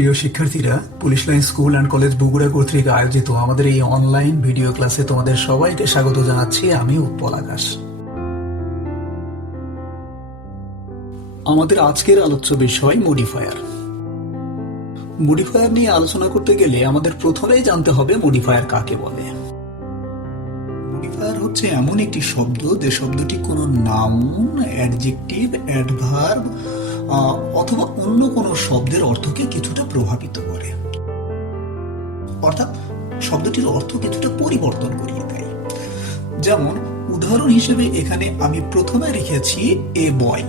প্রিয় শিক্ষার্থীরা, police line school and college Bogura কর্তৃক আয়োজিত আমাদের এই অনলাইন ভিডিও ক্লাসে তোমাদের সবাইকে স্বাগত জানাচ্ছি। আমি উৎপল আকাশ। আমাদের আজকের আলোচ্য বিষয় মডিফায়ার। মডিফায়ার নিয়ে আলোচনা করতে গেলে আমাদের প্রথমেই জানতে হবে মডিফায়ার কাকে বলে। মডিফায়ার হচ্ছে এমন একটি শব্দ যে শব্দটি কোনো নাউন, অ্যাডজেক্টিভ, অ্যাডভার্ব অথবা অন্য কোনো শব্দের অর্থকে কিছুটা প্রভাবিত করে, অর্থাৎ শব্দটির অর্থ কিছুটা পরিবর্তন করিয়ে দেয়। যেমন উদাহরণ হিসেবে এখানে আমি প্রথমে লিখেছি এ বয়।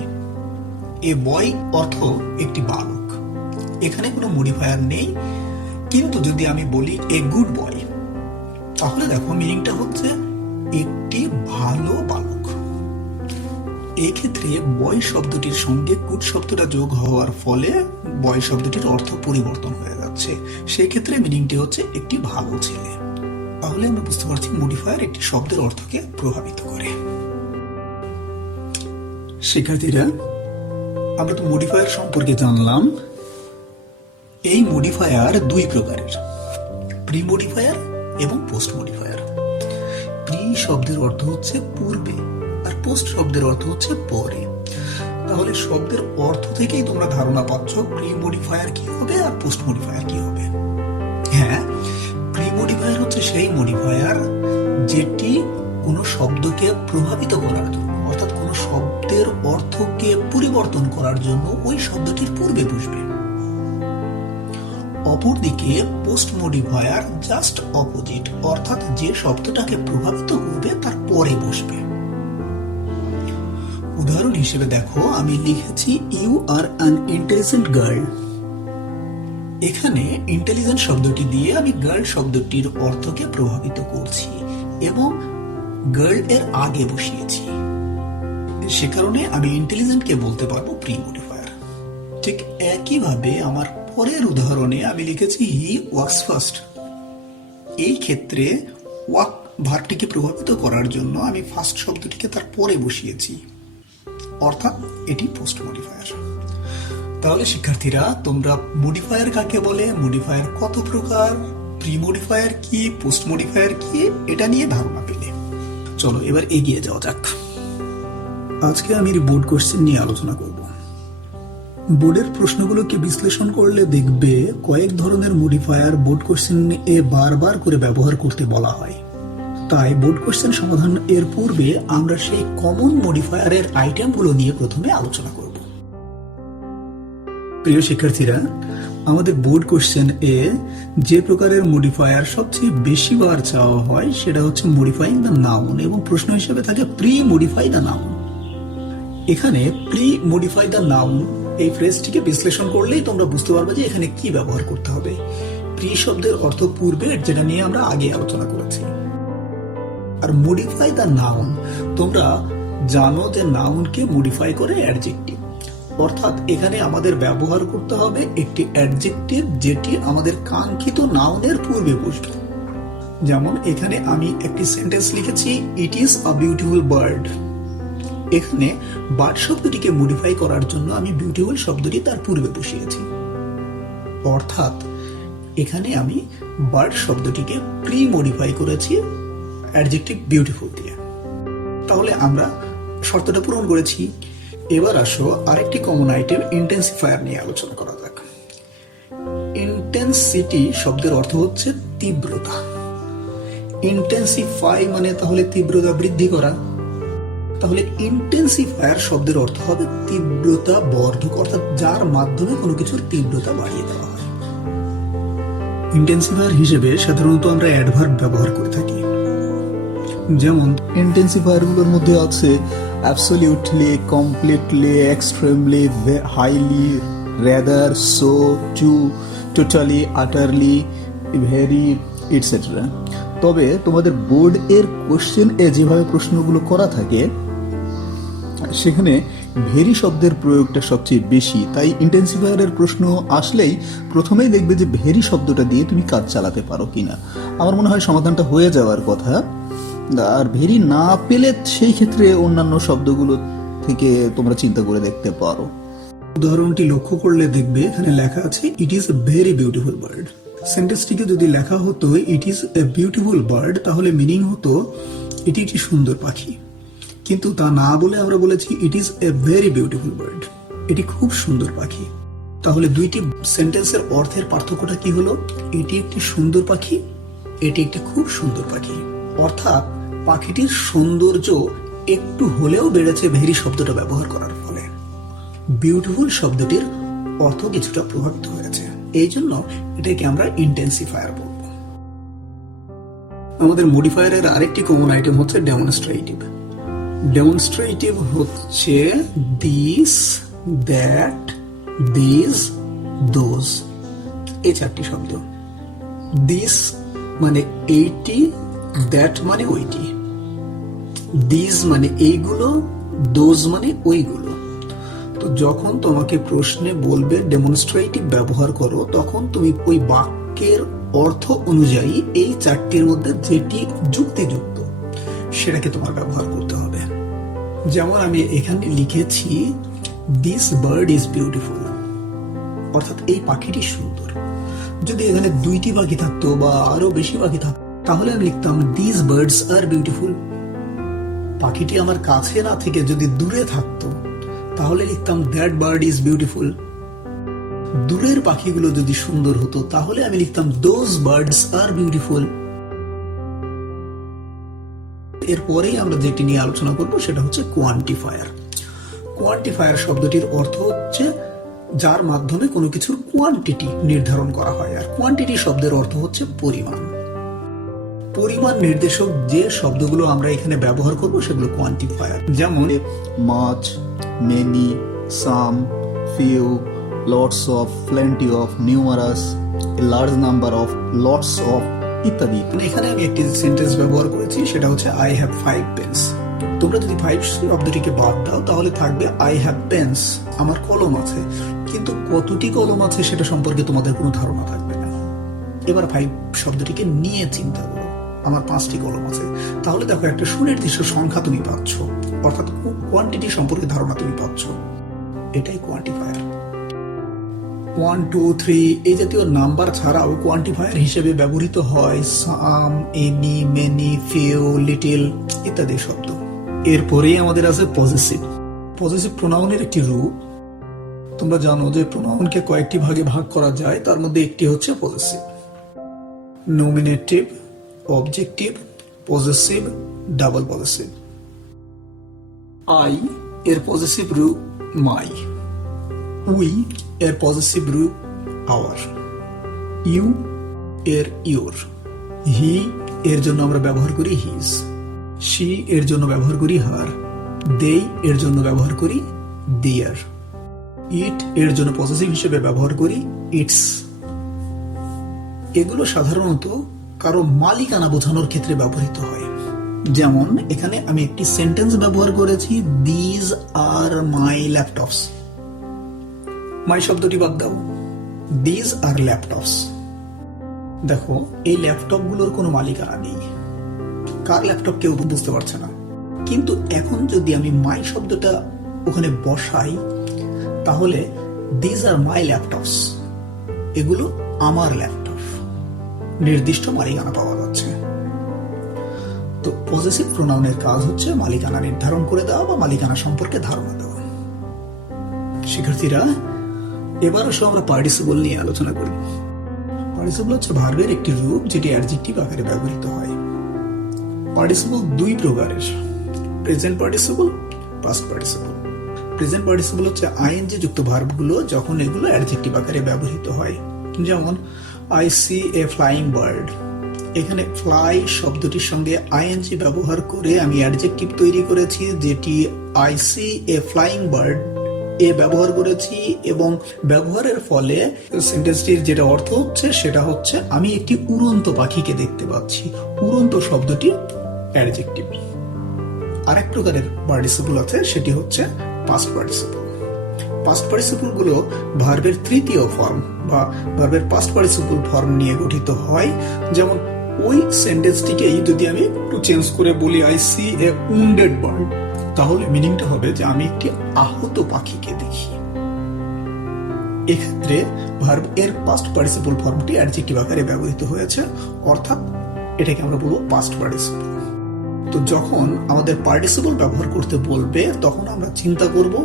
এ বয় অর্থ একটি বালক। এখানে কোনো মডিফায়ার নেই, কিন্তু যদি আমি বলি এ গুড বয়, তাহলে দেখো মিনিংটা হচ্ছে একটি ভালো বালক। এই ক্ষেত্রে বয় শব্দটির সঙ্গে গুড শব্দটা যোগ হওয়ার ফলে বয় শব্দটির অর্থ পরিবর্তন হয়ে যাচ্ছে। সেই ক্ষেত্রে মিনিংটি হচ্ছে একটি ভালো ছেলে। তাহলে আমরা বুঝতে পারছি মডিফায়ার একটি শব্দের অর্থকে প্রভাবিত করে। শিক্ষার্থীরা, আমরা তো মডিফায়ার সম্পর্কে জানলাম। এই মডিফায়ার দুই প্রকারের, প্রি মডিফায়ার এবং পোস্ট মডিফায়ার। প্রি শব্দের অর্থ হচ্ছে পূর্বে, আর পোস্ট শব্দের অর্থ হচ্ছে পরে। তাহলে শব্দের অর্থ থেকেই তোমরা ধারণা পাচ্ছ প্রি মডিফায়ার কি হবে আর পোস্ট মডিফায়ার কি হবে। হ্যাঁ, প্রি মডিফায়ার হচ্ছে সেই মডিফায়ার যেটি কোনো শব্দকে প্রভাবিত করার জন্য, অর্থাৎ কোনো শব্দের অর্থকে পরিবর্তন করার জন্য ওই শব্দটির পূর্বে বসবে। অপরদিকে পোস্ট মডিফায়ার জাস্ট অপোজিট, অর্থাৎ যে শব্দটাকে প্রভাবিত করবে তার পরে বসবে। উদাহরণ হিসেবে দেখো, আমি লিখেছি you are an intelligent girl. এখানে ইন্টেলিজেন্ট শব্দটি দিয়ে আমি গার্ল শব্দটির অর্থকে প্রভাবিত করছি এবং গার্ল এর আগে বসিয়েছি। সে কারণে আমি ইন্টেলিজেন্টকে বলতে পারবো প্রি মডিফায়ার। ঠিক একইভাবে আমার পরের উদাহরণে আমি লিখেছি হি ওয়ার্কস ফার্স্ট। এই ক্ষেত্রে ওয়ার্ক ভার্বটিকে প্রভাবিত করার জন্য আমি ফার্স্ট শব্দটিকে তার পরে বসিয়েছি, অর্থাৎ এটি পোস্ট মডিফায়ার। তাহলে শিক্ষার্থীরা, তোমরা মডিফায়ার কাকে বলে, মডিফায়ার কত প্রকার, প্রি মডিফায়ার কি, পোস্ট মডিফায়ার কি, এটা নিয়ে ধারণা পেলে। চলো এবার এগিয়ে যাওয়া যাক। আজকে আমি বোর্ড কোশ্চেন নিয়ে আলোচনা করব। বোর্ডের প্রশ্নগুলোকে বিশ্লেষণ করলে দেখবে কয়েক ধরনের মডিফায়ার বোর্ড কোশ্চেন এ বারবার করে ব্যবহার করতে বলা হয়। তাই বোর্ড কোশ্চেন সমাধান এর পূর্বে আমরা সেই কমন মডিফায়ারের আইটেমগুলো নিয়ে প্রথমে আলোচনা করব। প্রিয় শিক্ষার্থীরা, আমাদের বোর্ড কোশ্চেন এ যে প্রকারের মডিফায়ার সবচেয়ে বেশি বার চাওয়া হয় সেটা হচ্ছে মডিফাইং দ্য নাউন, এবং প্রশ্ন হিসেবে থাকে প্রি মডিফাই দ্য নাউন। এখানে প্রি মডিফাই দ্য নাউন এই ফ্রেজটিকে বিশ্লেষণ করলেই তোমরা বুঝতে পারবে যে এখানে কি ব্যবহার করতে হবে। প্রি শব্দের অর্থ পূর্বের, যেটা নিয়ে আমরা আগে আলোচনা করেছি। আর মডিফাই দ্য নাউন, তোমরা জানো যে নাউনকে মডিফাই করে অ্যাডজেক্টিভ, অর্থাৎ এখানে আমাদের ব্যবহার করতে হবে একটি অ্যাডজেক্টিভ যেটি আমাদের কাঙ্ক্ষিত নাউনের পূর্বে বসবে। যেমন এখানে আমি একটি সেন্টেন্স লিখেছি, it is a beautiful bird. এখানে বার্ড শব্দটিকে মডিফাই করার জন্য আমি বিউটিফুল শব্দটি তার পূর্বে বসিয়েছি, অর্থাৎ এখানে আমি বার্ড শব্দটিকে প্রি মডিফাই করেছি অ্যাডজেক্টিভ বিউটিফুল দিয়ে। তাহলে আমরা শর্তটা পূরণ করেছি। এবার আসো আরেকটি কমন আইটেম ইন্টেন্সিফায়ার নিয়ে আলোচনা করা যাক। ইন্টেন্সিটি শব্দের অর্থ হচ্ছে তীব্রতা। ইন্টেন্সিফাই মানে তাহলে তীব্রতা বৃদ্ধি করা। তাহলে ইন্টেন্সিফায়ার শব্দের অর্থ হবে তীব্রতা বর্ধক, অর্থাৎ যার মাধ্যমে কোনো কিছুর তীব্রতা বাড়িয়ে দেওয়া হয়। ইন্টেন্সিফায়ার হিসেবে সাধারণত আমরা অ্যাডভার্ব ব্যবহার করে থাকি। যেমন ইন্টেন্সিফায়ার গুলোর মধ্যে আছে absolutely, completely, extremely, highly, rather, so, too, totally, utterly, very, etcetera. তবে তোমাদের বোর্ড এর কোশ্চেন এ যেভাবে প্রশ্নগুলো করা থাকে সেখানে ভেরি শব্দের প্রয়োগটা সবচেয়ে বেশি। তাই ইন্টেন্সিফায়ারের প্রশ্ন আসলেই প্রথমেই দেখবে যে ভেরি শব্দটা দিয়ে তুমি কাজ চালাতে পারো কিনা। আমার মনে হয় সমাধানটা হয়ে যাওয়ার কথা। আর ভেরি না পেলে সেই ক্ষেত্রে অন্যান্য শব্দগুলো থেকে তোমরা চিন্তা করে দেখতে পারো। উদাহরণটি লক্ষ্য করলে দেখবে এখানে লেখা আছে it is a very beautiful bird. সেন্টেন্সটিকে যদি লেখা হতো it is a beautiful bird, তাহলে মিনিং হতো এটি একটি সুন্দর পাখি। কিন্তু তা না বলে আমরা বলেছি ইট is a very beautiful bird, এটি খুব সুন্দর পাখি। তাহলে দুইটি সেন্টেন্সের অর্থের পার্থক্যটা কি হলো? এটি একটি সুন্দর পাখি, এটি একটি খুব সুন্দর পাখি। অর্থাৎ পাখিটির সৌন্দর্য একটু হলেও বেড়েছে ভেরি শব্দটা ব্যবহার করার ফলে। বিউটিফুল শব্দটির অর্থ কিছুটা প্রভাবিত হয়েছে, এই জন্য এটাকে আমরা ইন্টেন্সিফায়ার বলবো। আমাদের মডিফায়ারের আরেকটি কমন আইটেম হচ্ছে ডেমনস্ট্রেটিভ। ডেমনস্ট্রেটিভ হচ্ছে দিস, দ্যাট, দিস, দোজ, এই চারটি শব্দ। দিস মানে এইটি, দ্যাট মানে ওইটি, দিস মানে এইগুলো, দোজ মানে ওইগুলো। তো যখন তোমাকে প্রশ্নে বলবে ডেমনস্ট্রেটিভ ব্যবহার করো, তখন তুমি ওই বাক্যের অর্থ অনুযায়ী এই চারটির মধ্যে যেটি যুক্তিযুক্ত সেটাকে তোমার ব্যবহার করতে হবে। যেমন আমি এখানে লিখেছি দিস বার্ড ইজ বিউটিফুল, অর্থাৎ এই পাখিটি সুন্দর। যদি এখানে দুইটি পাখি থাকতো বা আরো বেশি পাখি থাকতো, তাহলে আমি লিখতাম দিস বার্ডস আর বিউটিফুল। পাখিটি আমার কাছে না থেকে যদি দূরে থাকতো, তাহলে লিখতাম দ্যাট বার্ড ইজ বিউটিফুল। দূরের পাখিগুলো যদি সুন্দর হতো, তাহলে আমি লিখতাম দোজ বার্ডস আর বিউটিফুল। এরপরেই আমরা যেটি নিয়ে আলোচনা করব সেটা হচ্ছে কোয়ান্টিফায়ার। কোয়ান্টিফায়ার শব্দটির অর্থ হচ্ছে যার মাধ্যমে কোনো কিছুর কোয়ান্টিটি নির্ধারণ করা হয়, আর কোয়ান্টিটি শব্দের অর্থ হচ্ছে পরিমাণ। পরিমাণ নির্দেশক যে শব্দগুলো আমরা এখানে ব্যবহার করব সেগুলো কোয়ান্টিফায়ার। যেমন much, many, some, few, lots of, plenty of, numerous, a large number of, lots of ইত্যাদি। এখানে আমি একটি সেন্টেন্স ব্যবহার করেছি, সেটা হচ্ছে আই হ্যাভ 5 পেন্স। তোমরা যদি 5 শব্দটিকে বাদ দাও, তাহলে থাকবে আই হ্যাভ পেন্স, আমার কলম আছে। কিন্তু কতটি কলম আছে সেটা সম্পর্কে তোমাদের কোনো ধারণা থাকবে না। এবার 5 শব্দটিকে নিয়ে চিন্তা করো, আমার 5টি কলম আছে। তাহলে দেখো একটা সুনির্দিষ্ট সংখ্যা তুমি পাচ্ছ, অর্থাৎ কোয়ান্টিটি সম্পর্কে ধারণা তুমি পাচ্ছ। এটাই কোয়ান্টিফায়ার। 1, 2, 3 এই জাতীয় নাম্বার ছাড়াও কোয়ান্টিফায়ার হিসেবে ব্যবহৃত হয় সাম, এনি, মেনি, ফিউ, লিটল ইত্যাদি শব্দ। এরপরেই আমাদের আছে পজেসিভ। পজেসিভ প্রোনাউনের একটি রূপ। তোমরা জানো যে প্রোনাউনকে কয়েকটি ভাগে ভাগ করা যায়, তার মধ্যে একটি হচ্ছে possessive. Nominative, objective, possessive, double possessive. I এর পজেসিভ রূপ মাই, উই এর পজেসিভ রূপ আওয়ার, ইউ এর ইউর, হি এর জন্য আমরা ব্যবহার করি হিজ, শি এর জন্য ব্যবহার করি হার, দে এর জন্য ব্যবহার করি দেয়ার, ইট এর জন্য পজেসিভ হিসেবে ব্যবহার করি ইটস। এগুলো সাধারণত কারো মালিকানা বোঝানোর ক্ষেত্রে ব্যবহৃত হয়। যেমন এখানে আমি একটি সেন্টেন্স ব্যবহার করেছি, দিজ আর মাই ল্যাপটপস। মাই শব্দটি বাদ দাও, দিজ আর ল্যাপটপস। দেখো এই ল্যাপটপ গুলোর কোনো মালিকানা নেই, কার ল্যাপটপ কেউ বুঝতে পারছে না। কিন্তু এখন যদি আমি মাই শব্দটা ওখানে বসাই, তাহলে দিজ আর মাই ল্যাপটপস, এগুলো আমার ল্যাপটপ, নির্দিষ্ট মালিকানা পাওয়া যাচ্ছে। তো পজেসিভ প্রোনাউনের কাজ হচ্ছে মালিকানা নির্ধারণ করে দেওয়া বা মালিকানা সম্পর্কে ধারণা দেওয়া। শিক্ষার্থীরা, এবার আসো আমরা পার্টিসিপল নিয়ে আলোচনা করি। পার্টিসিপল হচ্ছে ভার্বের একটি রূপ যেটি অ্যাডজেক্টিভ আকারে ব্যবহৃত হয়। পার্টিসিপল দুই প্রকারের, present participle, past participle. Present participle হচ্ছে আইএনজি যুক্ত ভার্বগুলো যখন এগুলো অ্যাডজেক্টিভ আকারে ব্যবহৃত হয়। যেমন I see a flying bird. এখানে ফ্লাই শব্দটির সঙ্গে আইএনজি ব্যবহার করে আমি অ্যাডজেক্টিভ তৈরি করেছি, যেটি I see a flying bird এ ব্যবহার করেছি, এবং ব্যবহারের ফলে সেন্টেন্সটির যেটা অর্থ হচ্ছে সেটা হচ্ছে আমি একটি উড়ন্ত পাখিকে দেখতে পাচ্ছি। উড়ন্ত শব্দটি অ্যাডজেক্টিভ। আরেক প্রকারের পার্টিসিপল আছে, সেটি হচ্ছে পাস্ট পার্টিসিপল। পাস্ট পার্টিসিপল গুলো ভার্বের তৃতীয় ফর্ম বা ভার্বের পাস্ট পার্টিসিপল ফর্ম নিয়ে গঠিত হয়। যেমন ওই সেন্টেন্সটিকেই যদি আমি একটু চেঞ্জ করে বলি I see a wounded bird, তাহলে মিনিংটা হবে যে আমি একটি আহত পাখিকে দেখি। এক্ষেত্রে ভার্ব এর পাস্ট পার্টিসিপল ফর্মটি অ্যাডজেক্টিভ আকারে ব্যবহৃত হয়েছে, অর্থাৎ এটাকে আমরা বলবো পাস্ট পার্টিসিপল। তো যখন আমাদের পার্টিসিপল ব্যবহার করতে বলবে তখন আমরা চিন্তা করব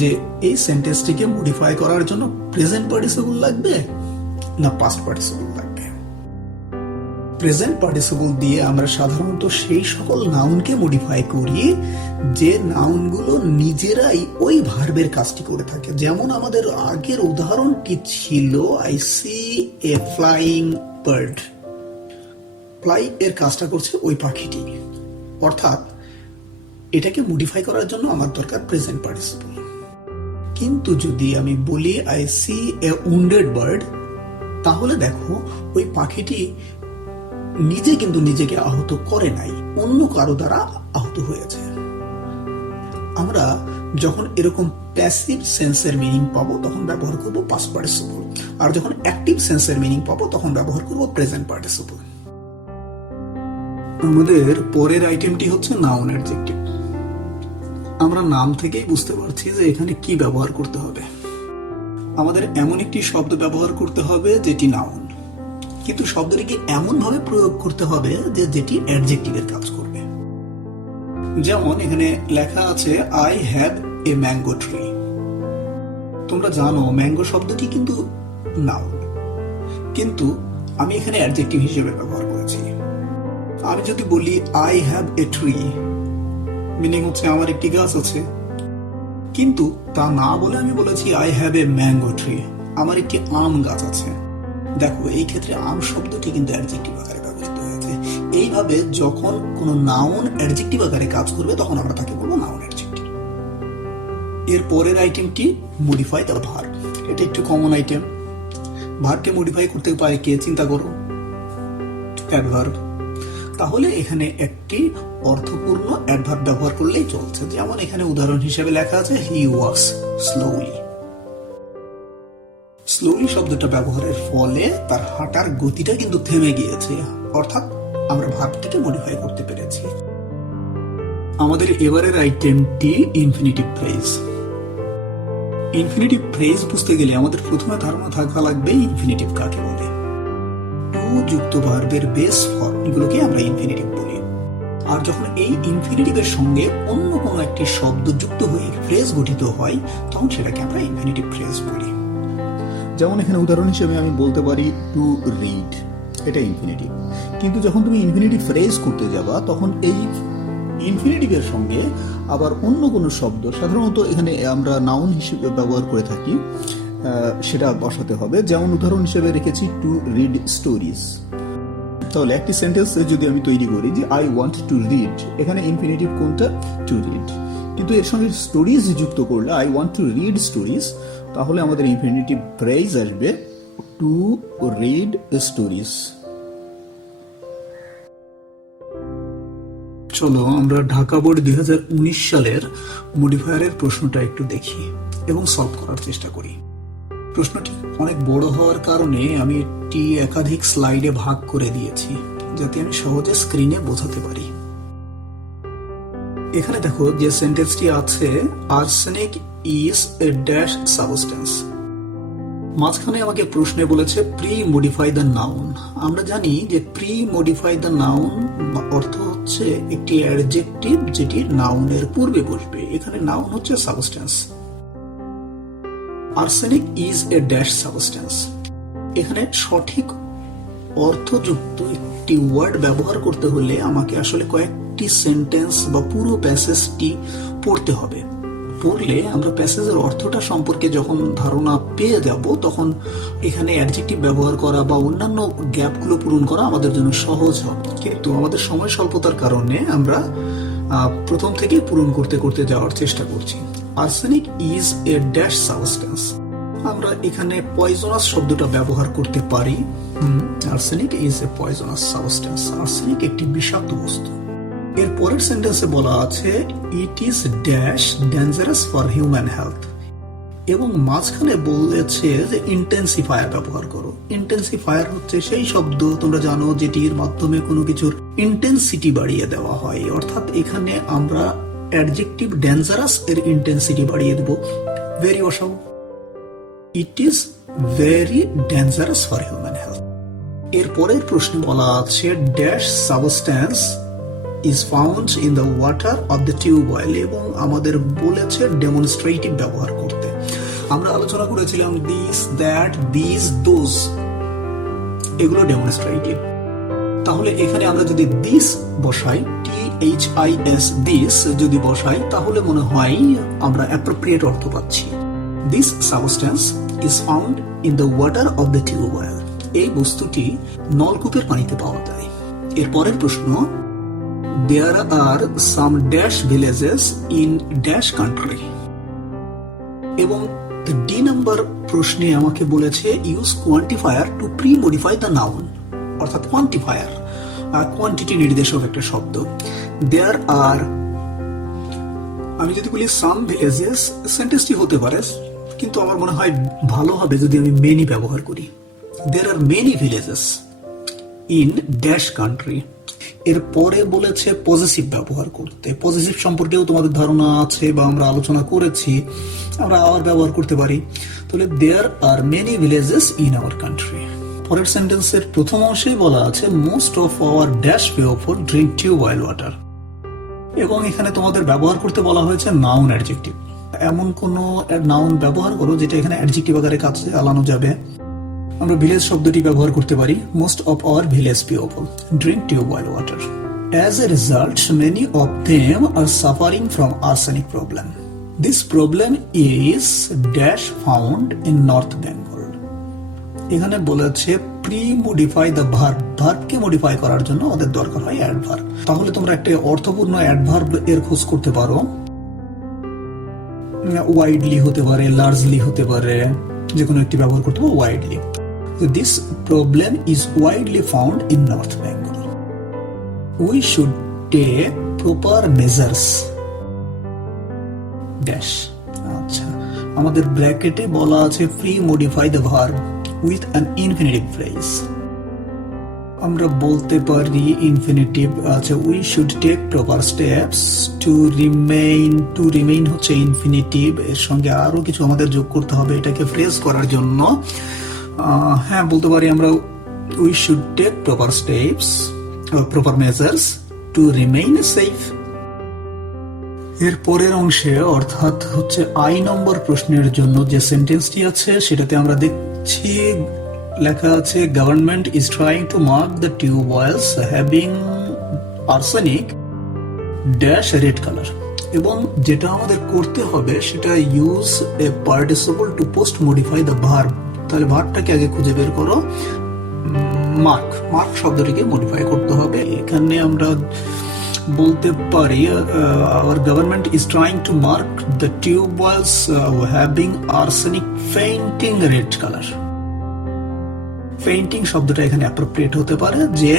যে এই সেন্টেন্সটিকে মডিফাই করার জন্য প্রেজেন্ট পার্টিসিপল লাগবে না পাস্ট পার্টিসিপল লাগবে। প্রেজেন্ট পার্টিসিপল দিয়ে আমরা সাধারণত সেই সকল নাউনকে মডিফাই করি যে নাউনগুলো নিজেরাই ওই ভার্বের কাজটি করে থাকে। যেমন আমাদের আগের উদাহরণটি ছিল I see a flying bird. Fly এর কাজটা করছে ওই পাখিটি, অর্থাৎ এটাকে মডিফাই করার জন্য আমার দরকার প্রেজেন্ট পার্টিসিপল। কিন্তু যদি আমি বলি I see a wounded bird, তাহলে দেখো ওই পাখিটি নিজে কিন্তু নিজেকে আহত করে নাই, অন্য কারো দ্বারা আহত হয়েছে। আমরা যখন এরকম প্যাসিভ সেন্সের মিনিং পাবো তখন ব্যবহার করব পাস্ট পার্টিসিপল, আর যখন অ্যাক্টিভ সেন্সের মিনিং পাবো তখন ব্যবহার করব প্রেজেন্ট পার্টিসিপল। আমাদের পরের আইটেমটি হচ্ছে নাউন অ্যাডজেক্টিভ। আমরা নাম থেকেই বুঝতে পারছি যে এখানে কি ব্যবহার করতে হবে। আমাদের এমন একটি শব্দ ব্যবহার করতে হবে যেটি নাউন, কিন্তু শব্দটিকে এমন ভাবে প্রয়োগ করতে হবে যে যেটি অ্যাডজেক্টিভের কাজ করবে। যেমন এখানে লেখা আছে I have a mango tree. তোমরা জানো ম্যাঙ্গো শব্দটি কিন্তু নাউন, কিন্তু আমি এখানে অ্যাডজেক্টিভ হিসেবে ব্যবহার করেছি। আমি যদি বলি I have a tree, meaning হচ্ছে আমার একটি গাছ আছে, কিন্তু তা না বলে আমি বলেছি I have a mango tree, আমার একটি আম গাছ আছে। দেখো এই ক্ষেত্রে আম শব্দটি কিন্তু অ্যাডজেক্টিভ আকারে ব্যবহৃত হয়েছে। এইভাবে যখন কোনো নাউন অ্যাডজেক্টিভ আকারে কাজ করবে তখন আমরা তাকে বলবো নাউন অ্যাডজেক্টিভ। এর পরের আইটেমটি মডিফাই দ্য ভার্ব। এটা একটু কমন আইটেম। ভার্বকে মডিফাই করতে পারে কে, চিন্তা করো, অ্যাডভার্ব। তাহলে এখানে একটি অর্থপূর্ণ অ্যাডভার্ব ব্যবহার করলেই চলছে। যেমন এখানে উদাহরণ হিসেবে লেখা আছে হি ওয়াকস স্লোলি। স্লোলি শব্দটা ব্যবহারের ফলে তার হাঁটার গতিটা কিন্তু থেমে গিয়েছে, অর্থাৎ আমরা ভার্বটিকে মডিফাই করতে পেরেছি। আমাদের এবারের আইটেমটি ইনফিনিটিভ ফ্রেজ। ইনফিনিটিভ ফ্রেজ বুঝতে গেলে আমাদের প্রথমে ধারণা থাকা লাগবে ইনফিনিটিভ কাকে বলে। টু যুক্ত ভার্বের বেস ফর্মগুলোকে আমরা ইনফিনিটিভ বলি। আর যখন এই ইনফিনিটিভের সঙ্গে অন্য কোনো একটি শব্দ যুক্ত হয়ে ফ্রেজ গঠিত হয় তখন সেটাকে আমরা ইনফিনিটিভ ফ্রেজ বলি। যেমন এখানে উদাহরণ হিসেবে আমি বলতে পারি টু রিড, এটা ইনফিনিটিভ। কিন্তু যখন তুমি ইনফিনিটিভ ফ্রেজ করতে যাবা তখন এই ইনফিনিটিভের সঙ্গে আবার অন্য কোনো শব্দ, সাধারণত এখানে আমরা নাউন হিসেবে ব্যবহার করে থাকি, সেটা বসাতে হবে। যেমন উদাহরণ হিসেবে রেখেছি টু রিড স্টোরিজ। তাহলে একটি সেন্টেন্স যদি আমি তৈরি করি যে আই ওয়ান্ট টু রিড, এখানে ইনফিনিটিভ কোনটা? To read. কিন্তু এর সঙ্গে স্টোরিজ যুক্ত করলে I want to read stories, তাহলে আমাদের ইনফিনিটিভ ফ্রেজ আসবে টু রিড স্টোরিজ। চলো আমরা ঢাকা বোর্ড 2019 সালের মডিফায়ারের প্রশ্নটা একটু দেখি এবং সলভ করার চেষ্টা করি। প্রশ্নটি অনেক বড় হওয়ার কারণে আমি এটি একাধিক স্লাইডে ভাগ করে দিয়েছি যাতে আমি সহজে স্ক্রিনে বোঝাতে পারি। এখানে দেখো যে সেন্টেন্সটি আছে arsenic is a dash substance. মাঝখানে আমাকে প্রশ্নে বলেছে প্রি মডিফাই দ্য নাউন। আমরা জানি যে প্রি মডিফাই দ্য নাউন অর্থ হচ্ছে একটি অ্যাডজেক্টিভ যেটি নাউনের পূর্বে বসবে। এখানে নাউন হচ্ছে substance. Arsenic is a dash substance, এখানে সঠিক অর্থযুক্ত একটি ওয়ার্ড ব্যবহার করতে হলে আমাকে আসলে কয়েকটি সেন্টেন্স বা পুরো প্যাসেজটি পড়তে হবে। পড়লে আমরা প্যাসেজের অর্থটা সম্পর্কে যখন ধারণা পেয়ে যাব তখন এখানে অ্যাডজেক্টিভ ব্যবহার করা বা অন্যান্য গ্যাপগুলো পূরণ করা আমাদের জন্য সহজ হবে। কিন্তু আমাদের সময় স্বল্পতার কারণে আমরা প্রথম থেকে পূরণ করতে করতে যাওয়ার চেষ্টা করছি। Arsenic is a dash substance, আমরা এখানে পয়জনাস শব্দটা ব্যবহার করতে পারি। Arsenic is a poisonous substance, arsenic একটি বিষাক্ত বস্তু। এর পরের সেন্টেন্সে বলা আছে it is dash dangerous for human health, এবং মাঝখানে বলেছে যে ইন্টেন্সিফায়ার ব্যবহার করো। ইন্টেন্সিফায়ার হচ্ছে সেই শব্দ তোমরা জানো যেটির মাধ্যমে কোনো কিছুর ইন্টেন্সিটি বাড়িয়ে দেওয়া হয়, অর্থাৎ এখানে আমরা অ্যাডজেক্টিভ ডেঞ্জারাস এর ইন্টেন্সিটি বাড়িয়ে দেব। ভেরি বসাও it is very dangerous for human health. এর পরের প্রশ্নে বলা আছে dash substance is found in the water of the tubewell, এবং আমাদের বলেছে ডেমনস্ট্রেটিভ ব্যবহার করতে। আমরা আলোচনা করেছিলাম দিস, দ্যাট, দিস, দোজ, এগুলো ডেমনস্ট্রেটিভ। তাহলে এখানে আমরা যদি দিস বসাই, THIS, দিস যদি বসাই, তাহলে মনে হয় আমরা অ্যাপ্রোপ্রিয়েট অর্থ পাচ্ছি। This substance is found in the water of the tubewell, এই বস্তুটি নলকূপের পানিতে পাওয়া যায়। এর পরের প্রশ্ন, there are some dash villages in dash country, এবং ডি নাম্বার প্রশ্নে আমাকে বলেছে use quantifier to pre modify the noun, অর্থাৎ কোয়ান্টিফায়ার কোয়ান্টিটি নির্দেশক একটা শব্দ। দেয়ার আর, আমি যদি বলি সাম ভিলেজেস, সেন্টেন্সটি হতে পারে, কিন্তু আমার মনে হয় ভালো হবে যদি আমি মেনি ব্যবহার করি। There are many villages in dash country. এর পরে বলেছে পজিটিভ ব্যবহার করতে। পজিটিভ সম্পর্কেও তোমাদের ধারণা আছে বা আমরা আলোচনা করেছি, আমরা আবার ব্যবহার করতে পারি। তাহলে there are many villages in our country. পরের সেন্টেন্সের প্রথম অংশেই বলা আছে most of our dash people drink tubewell water, এবং এখানে তোমাদের ব্যবহার করতে বলা হয়েছে নাউন অ্যাডজেক্টিভ। এমন কোন নাউন ব্যবহার করো যেটা এখানে অ্যাডজেক্টিভ আকারে কাছে আলানো যাবে। আমরা ভিলেজ শব্দটি ব্যবহার করতে পারি, most of our village people drink tubewell water. As a result many of them are suffering from arsenic problem. This problem is dash found in north Bengal. এখানে বলেছে প্রি মডিফাই দ্য ভার্ব, ভার্বকে modify করার জন্য আমাদের দরকার হয় adverb. তাহলে তোমরা একটা অর্থপূর্ণ অ্যাডভার্ব এর খোঁজ করতে পারো। ওয়াইডলি হতে পারে, লার্জলি হতে পারে, যে কোনো একটি ব্যবহার করতে পারো widely. This problem is widely found in north Bengal. We should take proper measures dash. আচ্ছা, আমাদের ব্র্যাকেটে বলা আছে pre modify the verb with an infinitive phrase. আমরা বলতে পারি ইনফিনিটিভ আছে, we should take proper steps to remain. To remain হচ্ছে ইনফিনিটিভ, এর সঙ্গে আরো কিছু আমাদের যোগ করতে হবে এটাকে ফ্রেজ করার জন্য। হ্যাঁ, বলতে পারি আমরা we should take proper steps, proper measures to remain safe. এর পরের অংশে অর্থাৎ হচ্ছে আই নম্বর প্রশ্নের জন্য যে সেন্টেন্সটি আছে সেটাতে আমরা দেখছি লেখা আছে government is trying to mark the tubewells having arsenic dash red colour, এবং যেটা আমাদের করতে হবে সেটা use a participle to post modify the verb. তাহলে ভার্বটাকে আগে খুঁজে বের করো, মার্ক, মার্ক শব্দটিকে মডিফাই করতে হবে। এখানে আমরা বলতে পারি our government is trying to mark the tubewells having arsenic painting red colour. Painting শব্দটা এখানে অ্যাপ্রোপ্রিয়েট হতে পারে, যে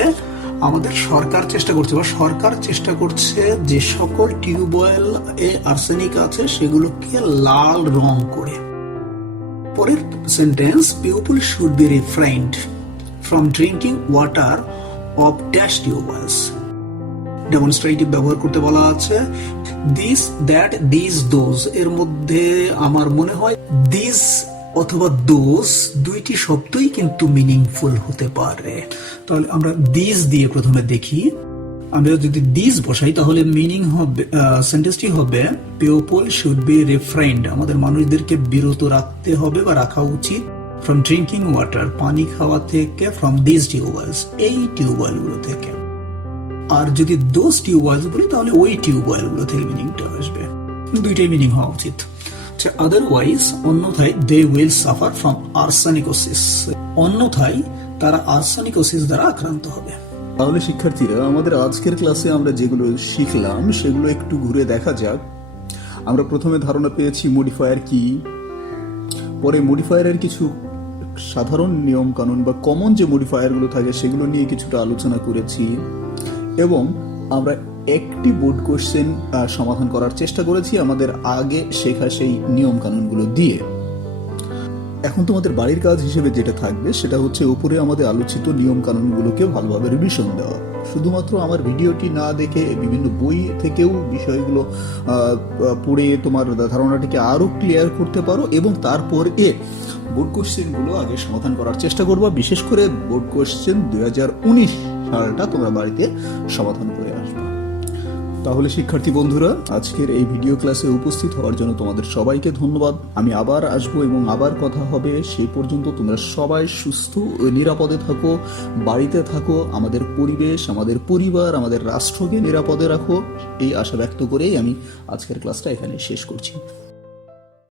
আমাদের সরকার চেষ্টা করছে বা সরকার চেষ্টা করছে যে সকল টিউবওয়েল এ আর্সেনিক আছে সেগুলোকে লাল রং করে। পরের sentence, people should be refrained from drinking water of dash tubewells. Demonstrative ব্যবহার করতে বলা আছে দিস, দ্যাট, দিস, দোজ। এর মধ্যে আমার মনে হয় দিস অথবা দোজ দুইটি শব্দই কিন্তু মিনিংফুল হতে পারে। তাহলে আমরা দিস দিয়ে প্রথমে দেখি। আমরা যদি দিস বসাই তাহলে মিনিং হবে, সেন্টেন্সটি হবে পিপল শুড বি রিফ্রেইন্ড, আমাদের মানুষদেরকে বিরত রাখতে হবে বা রাখা উচিত ফ্রম ড্রিঙ্কিং ওয়াটার, পানি খাওয়া থেকে, ফ্রম দিস টিউবওয়েলস, এই টিউবওয়েল গুলো থেকে। আর যদি দোজ টিউবওয়েলস বলি তাহলে ওই টিউবওয়েল গুলো থেকে মিনিংটা আসবে, দুইটাই মিনিং হওয়া উচিত। আদারওয়াইজ, অন্যথায় they will suffer from arsenicosis, অন্যথায় তারা আর্সেনিকোসিস দ্বারা আক্রান্ত হবে। তাহলে শিক্ষার্থীরা, আমাদের আজকের ক্লাসে আমরা যেগুলো শিখলাম সেগুলো একটু ঘুরে দেখা যাক। আমরা প্রথমে ধারণা পেয়েছি মডিফায়ার কি, পরে মডিফায়ারের কিছু সাধারণ নিয়ম কানুন বা কমন যে মডিফায়ারগুলো থাকে সেগুলো নিয়ে কিছুটা আলোচনা করেছি, এবং আমরা একটি বোর্ড কোশ্চেন সমাধান করার চেষ্টা করেছি আমাদের আগে শেখা সেই নিয়ম কানুনগুলো দিয়ে। এখন তোমাদের বাড়ির কাজ হিসেবে যেটা থাকবে সেটা হচ্ছে উপরে আমাদের আলোচিত নিয়ম কানুনগুলোকে ভালোভাবে রিভিশন দেওয়া। শুধুমাত্র আমার ভিডিওটি না দেখে বিভিন্ন বই থেকেও বিষয়গুলো পড়ে তোমার ধারণাটিকে আরও ক্লিয়ার করতে পারো, এবং তারপর বোর্ড কোশ্চেনগুলো আগে সমাধান করার চেষ্টা করবা। বিশেষ করে বোর্ড কোশ্চেন 2019 সালটা তোমরা বাড়িতে সমাধান করে আসবে। তাহলে শিক্ষার্থী বন্ধুরা, আজকের এই ভিডিও ক্লাসে উপস্থিত হওয়ার জন্য তোমাদের সবাইকে ধন্যবাদ। আমি আবার আসবো এবং আবার কথা হবে। সেই পর্যন্ত তোমরা সবাই সুস্থ ও নিরাপদে থাকো, বাড়িতে থাকো, আমাদের পরিবেশ, আমাদের পরিবার, আমাদের রাষ্ট্রকে নিরাপদে রাখো, এই আশা ব্যক্ত করেই আমি আজকের ক্লাসটা এখানে শেষ করছি।